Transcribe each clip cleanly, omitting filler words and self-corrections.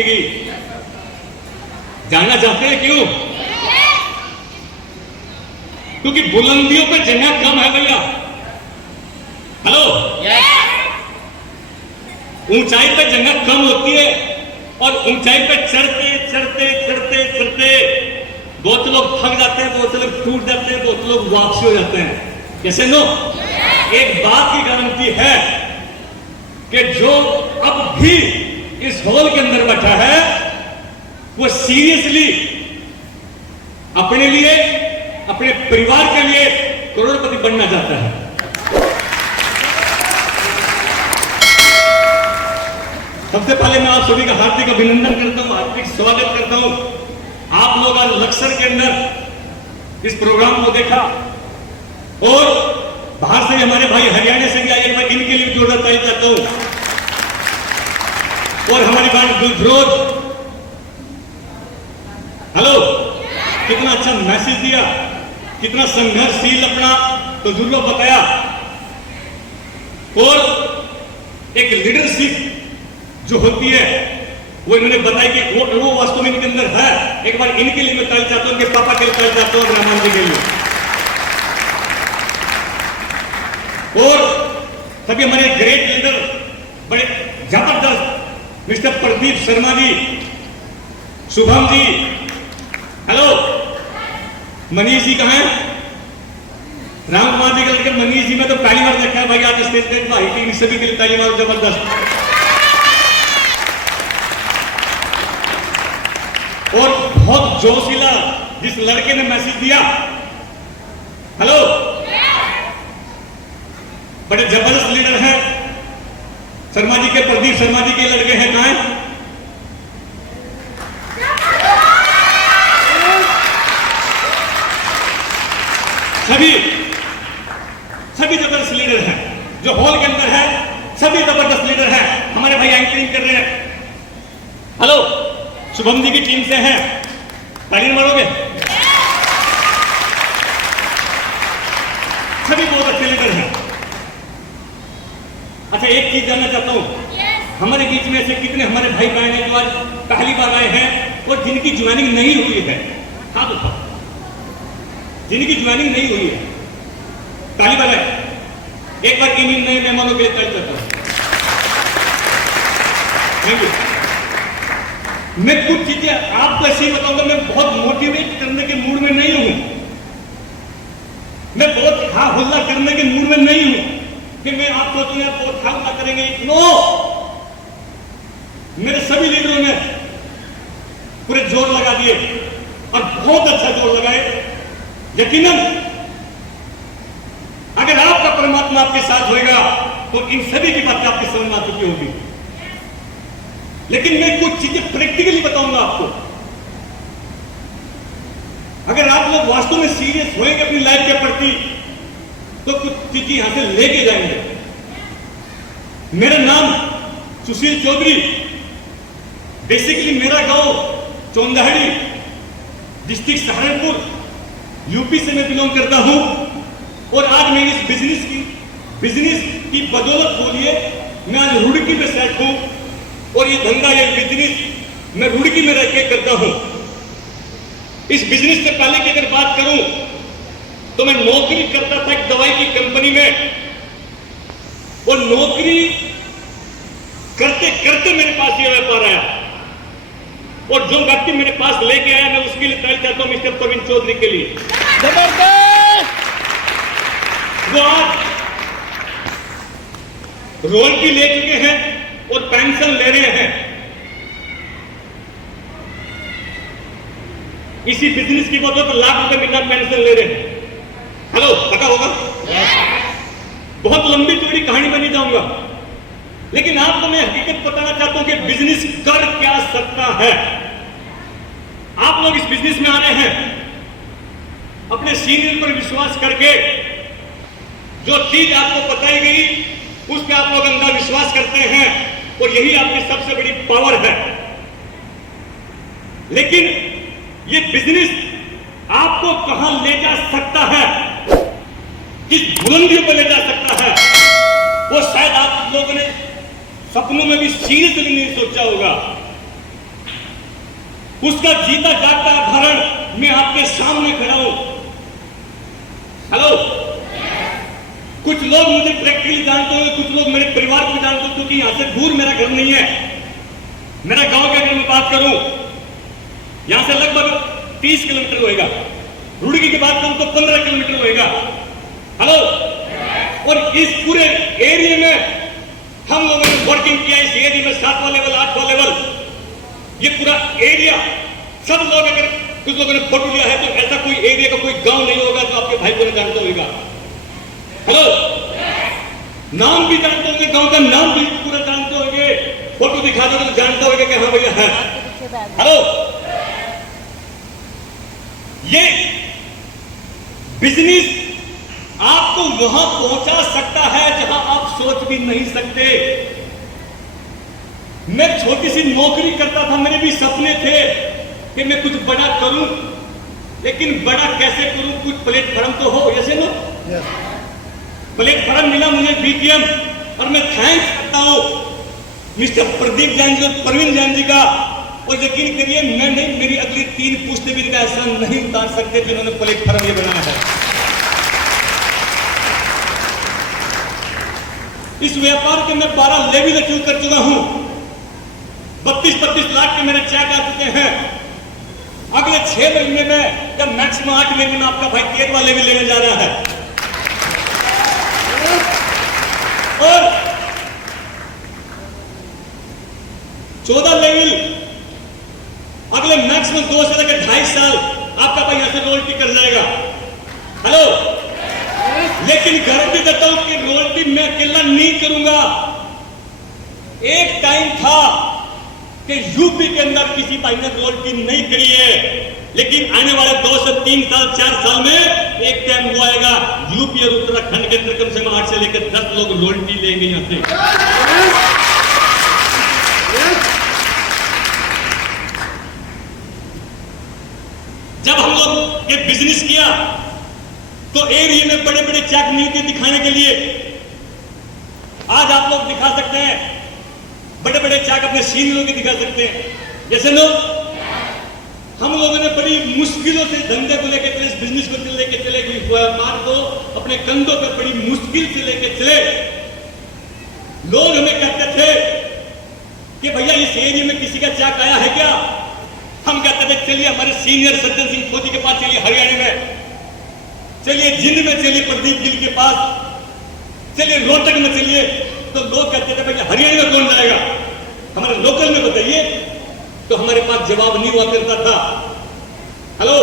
मिलेगी। जानना चाहते हैं क्यों? क्योंकि बुलंदियों पे जगह कम है भैया। हेलो, ऊंचाई पे जगह कम होती है और ऊंचाई पे चढ़ते चढ़ते चढ़ते चढ़ते बहुत लोग थक जाते हैं, बहुत लोग टूट जाते हैं, बहुत लोग वापसी हो जाते हैं। कैसे नो? एक बात की गारंटी है कि जो अब भी इस हॉल के अंदर बैठा है वो सीरियसली अपने लिए, अपने परिवार के लिए करोड़पति बनना चाहता है। सबसे पहले मैं आप सभी का हार्दिक अभिनंदन करता हूं, हार्दिक स्वागत करता हूं। आप लोग आज लक्सर के अंदर इस प्रोग्राम को देखा और बाहर से हमारे भाई हरियाणा से भी आए, मैं इनके लिए जोरदार ताली चाहता हूं। और हमारी बात गुलफरोज, हेलो, कितना अच्छा मैसेज दिया, कितना संघर्षशील अपना तजुर्बा बताया और एक लीडरशिप जो होती है वो इन्होंने बताया कि वो वास्तव में इनके अंदर है। एक बार इनके लिए मैं ताली चाहता हूं, इनके पापा के लिए ताली चाहता हूं, रहमान जी के लिए। और सभी हमारे ग्रेट लीडर, बड़े जबरदस्त मिस्टर प्रदीप शर्मा जी, शुभम जी, हेलो, मनीष जी कहां है? राम कुमार जी का लड़के मनीष जी, मैं तो पहली बार देखा है भाई आज स्टेज पे, भाई सभी के लिए ताली मारो, जबरदस्त। और बहुत जोशीला जिस लड़के ने मैसेज दिया, हेलो, बड़े जबरदस्त लीडर हैं शर्मा जी के, प्रदीप शर्मा जी के लड़के हैं, कहां हैं? सभी जबरदस्त लीडर हैं जो हॉल के अंदर है, सभी जबरदस्त लीडर हैं। हमारे भाई एंकरिंग कर रहे हैं, हेलो, शुभम जी की टीम से हैं, ताली मारोगे? सभी बहुत अच्छे लीडर हैं। अच्छा, एक चीज जानना चाहता हूं, हमारे बीच में ऐसे कितने हमारे भाई बहन हैं जो आज पहली बार आए हैं और जिनकी ज्वाइनिंग नहीं हुई है? हाँ बताओ, जिनकी ज्वाइनिंग नहीं हुई है, ताली बजाएं। एक बार इन नए मेहमानों के लिए ताली चाहता हूं। Thank you. मैं कुछ चीजें आपको ऐसे ही बताऊंगा, मैं बहुत मोटिवेट करने के मूड में नहीं हूं, मैं बहुत हा हुल्ला करने के मूड में नहीं हूं कि मैं आप सोचूंगा बहुत हा हुल्ला करेंगे। नो, मेरे सभी लीडरों ने पूरे जोर लगा दिए और बहुत अच्छा जोर लगाए। यकीनन अगर आपका परमात्मा आपके साथ होगा तो इन सभी की बातें आपकी समझ में आ चुकी होगी। लेकिन मैं कुछ चीजें प्रैक्टिकली बताऊंगा आपको। अगर आप लोग वास्तव में सीरियस होंगे अपनी लाइफ के प्रति तो कुछ चीजें यहां से लेके जाएंगे। मेरा नाम सुशील चौधरी, बेसिकली मेरा गांव चौंदाहड़ी, डिस्ट्रिक्ट सहारनपुर, यूपी से मैं बिलोंग करता हूं। और आज मैं इस बिजनेस की बदौलत बोलिए मैं आज रुड़की में सेट हूं और ये धंधा, ये बिजनेस मैं रुड़की में रह के करता हूं। इस बिजनेस से पहले की अगर बात करूं तो मैं नौकरी करता था एक दवाई की कंपनी में, और नौकरी करते करते मेरे पास ये व्यापार आया और जो व्यक्ति मेरे पास लेके आया मैं उसके लिए ताली चाहता हूं, मिस्टर प्रवीण चौधरी के लिए। जबरदस्त। वो आज रॉयल्टी ले चुके हैं और पेंशन ले रहे हैं। इसी बिजनेस की बदौलत लाख रुपए महीना पेंशन ले रहे हैं। हेलो, पता होगा? बहुत लंबी चौड़ी कहानी में नहीं जाऊंगा, लेकिन आपको मैं हकीकत बताना चाहता हूं कि बिजनेस कर क्या सकता है। आप लोग इस बिजनेस में आ रहे हैं अपने सीनियर पर विश्वास करके, जो चीज आपको बताई गई उस पर आप लोग अंधा विश्वास करते हैं और यही आपकी सबसे बड़ी पावर है। लेकिन ये बिजनेस आपको कहां ले जा सकता है, किस बुलंदियों पर ले जा सकता है, वो शायद आप लोगों ने सपनों में भी सीरियसली नहीं सोचा होगा। उसका जीता जागता उदाहरण मैं आपके सामने खड़ा हूं। हेलो, कुछ लोग मुझे प्रैक्टिकली जानते होंगे, कुछ लोग मेरे परिवार को जानते होंगे, क्योंकि यहां से दूर मेरा घर नहीं है। मेरा गांव के अगर मैं बात करूं, यहां से लगभग 30 किलोमीटर होएगा। रुड़की की बात करूं तो 15 किलोमीटर होएगा। हेलो, और इस पूरे एरिया में हम लोगों ने वर्किंग किया। इस एरिया में 7वां लेवल, 8वां लेवल, ये पूरा एरिया सब लोग, अगर कुछ लोगों ने फोटो लिया है तो ऐसा कोई एरिया का कोई गांव नहीं होगा जो आपके भाई को नहीं जानते होगा। हेलो, नाम भी जानते होंगे, गांव का नाम भी पूरा जानते होंगे, फोटो दिखा दो तो जानता होगा कि हाँ भैया है। हेलो, ये बिजनेस आपको वहां पहुंचा सकता है जहां आप सोच भी नहीं सकते। मैं छोटी सी नौकरी करता था, मेरे भी सपने थे कि मैं कुछ बड़ा करूं, लेकिन बड़ा कैसे करूं, कुछ प्लेटफॉर्म तो हो। ऐसे ना प्लेटफॉर्म मिला मुझे बीटीएम, और मैं थैंक्स करता हूं मिस्टर प्रदीप जैन जी और प्रवीण जैन जी का। और यकीन करिए, मैं नहीं, मेरी अगली 3 पुश्तें भी ऐसा नहीं उतार सकते जिन्होंने प्लेटफॉर्म ये बनाया है। इस व्यापार के मैं 12 लेवल अचीव कर चुका हूं। 32-32 लाख के मेरे चेक आ चुके हैं। अगले 6 महीने में या मैक्सिमम 8 महीने में आपका भाई 13वां लेवल लेने जा रहा है। और 14 लेवल अगले मैक्सिमम 2 से लेकर 2.5 साल आपका भाई यहां से रॉयल्टी कर जाएगा। हेलो, लेकिन गारंटी देता हूं कि रॉयल्टी मैं अकेला नहीं करूंगा। एक टाइम था कि यूपी के अंदर किसी भाई ने रॉयल्टी नहीं करी है, लेकिन आने वाले 2 से 3 साल 4 साल में एक टाइम वो आएगा, यूपी और उत्तराखंड के अंदर कम से कम 8 से लेकर 10 लोग रॉयल्टी लेंगे यहां से। जब हम लोग ये बिजनेस किया तो एरिया में बड़े बड़े चेक नहीं थे दिखाने के लिए। आज आप लोग दिखा सकते हैं, बड़े बड़े चेक अपने सीनियरों के दिखा सकते हैं। जैसे नो हम लोगों ने बड़ी मुश्किलों से धंधे को लेकर चले, इस बिजनेस को लेकर चले, व्यापार को अपने कंधों पर बड़ी मुश्किल से लेकर चले। लोग हमें कहते थे कि भैया इस एरिया में किसी का चेक आया है क्या? हम कहते थे चलिए हमारे सीनियर सज्जन सिंह फौजी के पास चलिए, हरियाणा में चलिए, जिंद में चलिए, प्रदीप गिल के पास चलिए, रोहतक में चलिए। तो लोग कहते थे भैया हरियाणा में कौन जाएगा, हमारे लोकल में बताइए। तो हमारे पास जवाब नहीं हुआ करता था। हेलो,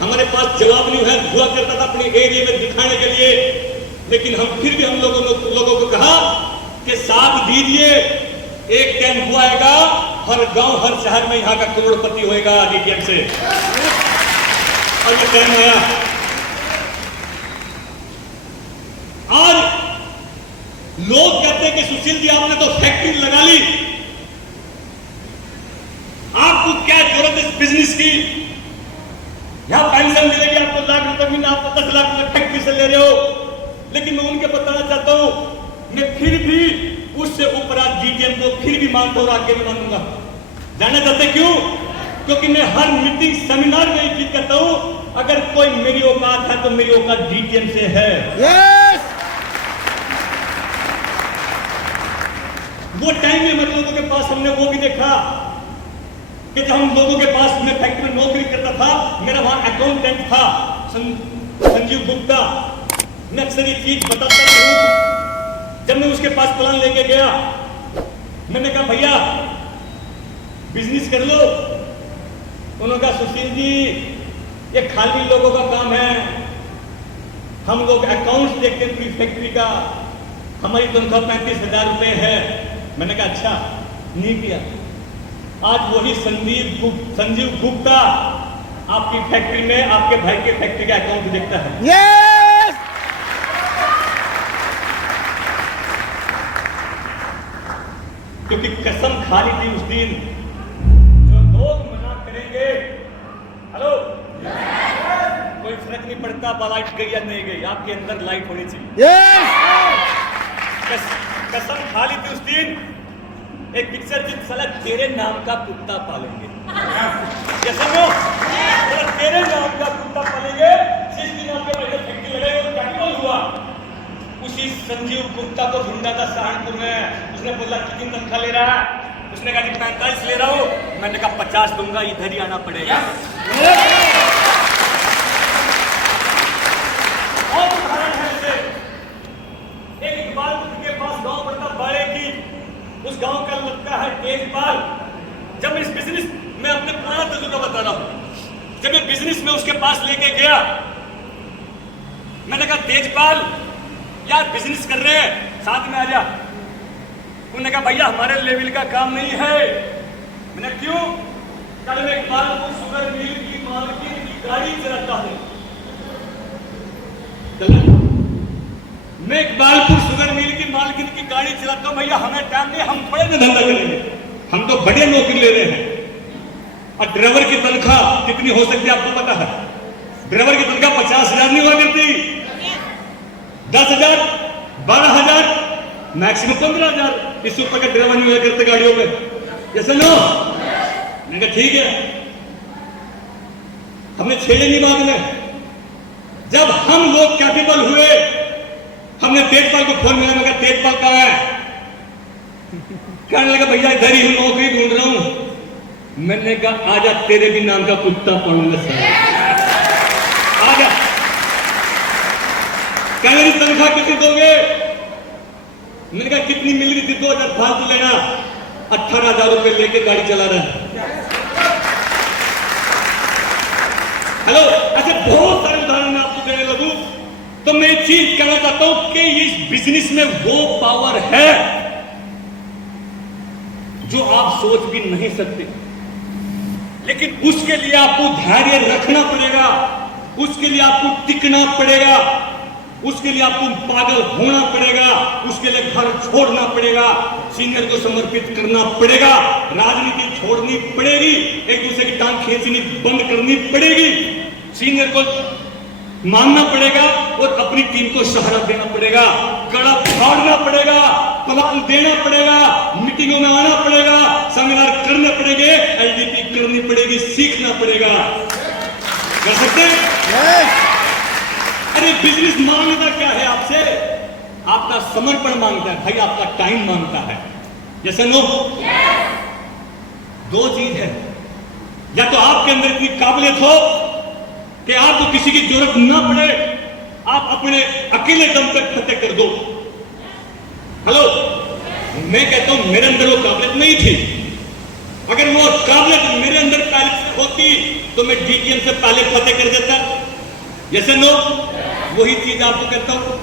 हमारे पास जवाब नहीं हुआ करता था अपने एरिया में दिखाने के लिए। लेकिन हम फिर भी हम लोगों को कहा कि साथ दीजिए, एक टाइम हुआ आएगा, हर गांव हर शहर में यहां का करोड़पति होएगा डीटीएम से। और ये टाइम आया। आज लोग कहते हैं कि सुशील जी आपने तो फैक्ट्री लगा ली, आपको क्या जरूरत है इस बिजनेस की? यहां पेंशन मिलेगी आपको, लाख रुपए महीना, आपको 10 लाख रुपए फैक्ट्री से ले रहे हो। लेकिन मैं उनके बताना चाहता हूं, मैं फिर भी उससे ऊपर आज डीटीएम को फिर भी मानता हूं और आगे भी मानूंगा। जानना चाहते क्यों? क्योंकि मैं हर मीटिंग सेमिनार में एक चीज कहता हूं, अगर कोई मेरी औकात है तो मेरी औकात डीटीएम से है। yes! वो टाइम में हम लोगों के पास हमने वो भी देखा कि जब हम लोगों के पास, मैं फैक्ट्री में नौकरी करता था, मेरा वहां अकाउंटेंट था संजीव गुप्ता। मैं अक्सर ये चीज बताता हूं, जब मैं उसके पास प्लान लेके गया, मैंने कहा भैया बिजनेस कर लो। उन्होंने कहा सुशील जी ये खाली लोगों का काम है, हम लोग अकाउंट्स देखते हैं पूरी फैक्ट्री का, हमारी तनख्वाह 35,000 रुपए है। मैंने कहा अच्छा, नहीं किया। आज वही संजीव गुप्ता आपकी फैक्ट्री में, आपके भाई के फैक्ट्री का अकाउंट देखता है। yes! क्योंकि कसम खा ली थी उस दिन, जो लोग मना करेंगे, हेलो, कोई फर्क नहीं पड़ता लाइट गई या नहीं गई, आपके अंदर लाइट होनी चाहिए। yes! कसम खा ली थी उस दिन एक पिक्चर जिस साला तेरे नाम का कुत्ता पालेंगे, जैसे वो तेरे नाम का कुत्ता पालेंगे, जिसके नाम पे पहले फैक्ट्री लगाई और कैपिटल हुआ, उसी संजीव गुप्ता को ढूंढा था सहारनपुर में। उसने बोला कितनी तनख्वाह ले रहा है? उसने कहा कि 45 ले रहा हूँ। मैंने कहा 50 दूंगा, इधर ही आना पड़ेगा। और उदाहरण है इसे, एक इकबाल के पास गांव पड़ता बाड़े की, उस गांव का लगता है तेजपाल। जब मैं इस बिजनेस में अपने पुराना तजुर्बा बता रहा हूं, जब मैं बिजनेस में उसके पास लेके गया, मैंने कहा तेजपाल यार बिजनेस कर रहे हैं, साथ में आ जा। उन्होंने कहा भैया हमारे लेवल का काम नहीं है। मैंने क्यों? कल मैं इकबालपुर शुगर मिल की मालकिन की गाड़ी चलाता हूं। मैं इकबालपुर शुगर मिल की मालकिन की गाड़ी चलाता हूं, भैया हमें टाइम नहीं, हम थोड़े में धंधा करेंगे, हम तो बढ़िया नौकरी ले रहे हैं। और ड्राइवर की तनख्वाह कितनी हो सकती है आपको पता है? ड्राइवर की तनख्वाह 50,000 नहीं हुआ करती, 10,000, 12,000, मैक्सिमम 15,000। इससे ऊपर का ड्राइवर नहीं हुआ करते गाड़ियों में। जैसे लो मैंने कहा ठीक है, हमने छेड़े नहीं बात में। जब हम लोग कैपेबल हुए, हमने तेजपाल को फोन मिला, मैं कहा तेजपाल कहाँ है? कहने लगा भैया इधर ही नौकरी ढूंढ रहा हूं। मैंने कहा आजा, तेरे भी नाम का कुत्ता पालूंगा सर, आजा। कहने की तनख्वाह कितनी दोगे? मैंने कहा कितनी मिल रही थी? 2,000 फालतू लेना। 18,000 रुपए लेके गाड़ी चला रहा है। हेलो, ऐसे बहुत सारे उदाहरण मैं आपको देने लगूं तो मैं एक चीज कहना चाहता हूं कि इस बिजनेस में वो पावर है जो आप सोच भी नहीं सकते, लेकिन उसके लिए आपको धैर्य रखना पड़ेगा, उसके लिए आपको टिकना पड़ेगा, उसके लिए आपको पागल होना पड़ेगा, उसके लिए घर छोड़ना पड़ेगा, सीनियर को समर्पित करना पड़ेगा, राजनीति छोड़नी पड़ेगी, एक दूसरे की टांग खींचनी बंद करनी पड़ेगी, सीनियर को मानना पड़ेगा और अपनी टीम को सहारा देना पड़ेगा, कड़ा फाड़ना पड़ेगा, प्लान देना पड़ेगा, मीटिंगों में आना पड़ेगा, सेमिनार करने पड़ेंगे, एलडीपी करनी पड़ेगी, सीखना पड़ेगा। कर सकते हैं? अरे बिजनेस मांगता क्या है आपसे? आपका समर्पण मांगता है भाई, आपका टाइम मांगता है। जैसे नो दो चीज है, या तो आपके अंदर इतनी काबिलियत हो कि आपको किसी की जरूरत ना पड़े, आप अपने अकेले दम पे फतेह कर दो। हेलो, मैं कहता हूं मेरे अंदर वो काबिलियत नहीं थी। अगर वो काबिलियत मेरे अंदर पहले से होती तो मैं डीटीएम से पहले फतेह कर देता। जैसे नो वही चीज आपको कहता हूं,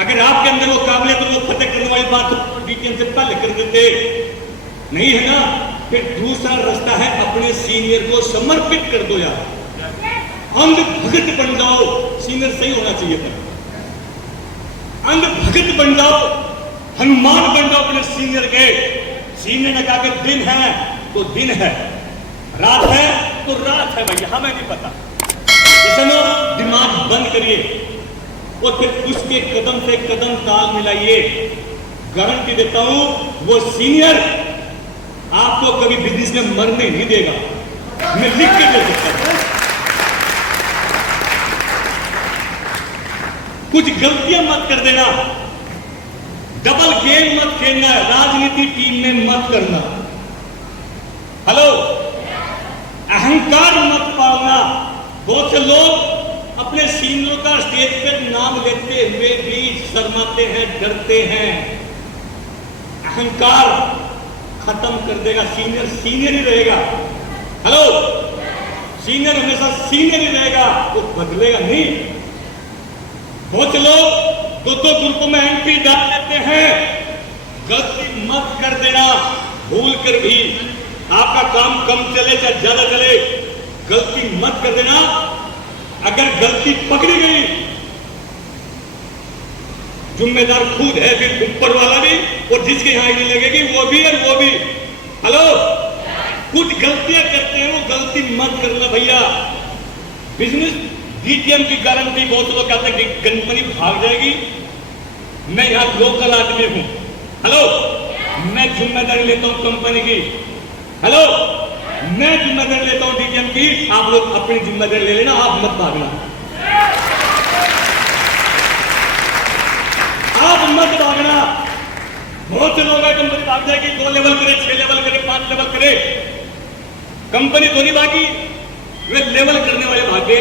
अगर आपके अंदर वो काबिलियत और वो फतेह करने वाली बात तो डीटीएम से पहले कर देते। नहीं है ना? फिर दूसरा रास्ता है, अपने सीनियर को समर्पित कर दो यार, अंध भगत बन जाओ। सीनियर सही होना चाहिए था, अंध भगत बन जाओ, हनुमान बन जाओ अपने सीनियर के। सीनियर ने कहा कि दिन है तो दिन है, रात है तो रात है भैया, हमें नहीं पता। जैसे ना दिमाग बंद करिए और फिर उसके कदम से कदम ताल मिलाइए। गारंटी देता हूं वो सीनियर आपको कभी बिजनेस में मरने नहीं देगा, मैं लिख के दे सकता हूं। कुछ गलतियां मत कर देना, डबल गेम मत खेलना, राजनीति टीम में मत करना। हेलो, अहंकार मत पालना। बहुत से लोग अपने सीनियर का स्टेज पे नाम लेते हुए भी शर्माते हैं, डरते हैं। अहंकार खत्म कर देगा, सीनियर सीनियर ही रहेगा। हेलो, सीनियर हमेशा सीनियर ही रहेगा, वो बदलेगा नहीं। बहुत से लोग दो ग्रुपों में एंट्री डाल लेते हैं, गलती मत कर देना। भूल कर भी आपका काम कम चले चाहे ज्यादा चले, गलती मत कर देना। अगर गलती पकड़ी गई, जिम्मेदार खुद है, फिर ऊपर वाला भी, और जिसके यहां नहीं लगेगी वो भी और वो भी। हेलो, कुछ गलतियां करते हैं, वो गलती मत करना भैया। बिजनेस डीटीएम की गारंटी, बहुत से लोग कहते हैं कि कंपनी भाग जाएगी। मैं यहां लोकल आदमी हूं। हेलो, मैं जिम्मेदारी लेता हूं कंपनी की। हेलो, मैं जिम्मेदारी लेता हूं डीजीएम की, आप लोग अपनी जिम्मेदारी ले लेना, आप मत भागना, आप मत भागना। बहुत से लोग हैं कंपनी भाग जाएगी, 2 लेवल करे, 6 लेवल करे, 5 लेवल करे, कंपनी तो नहीं भागी, वे लेवल करने वाले भागे।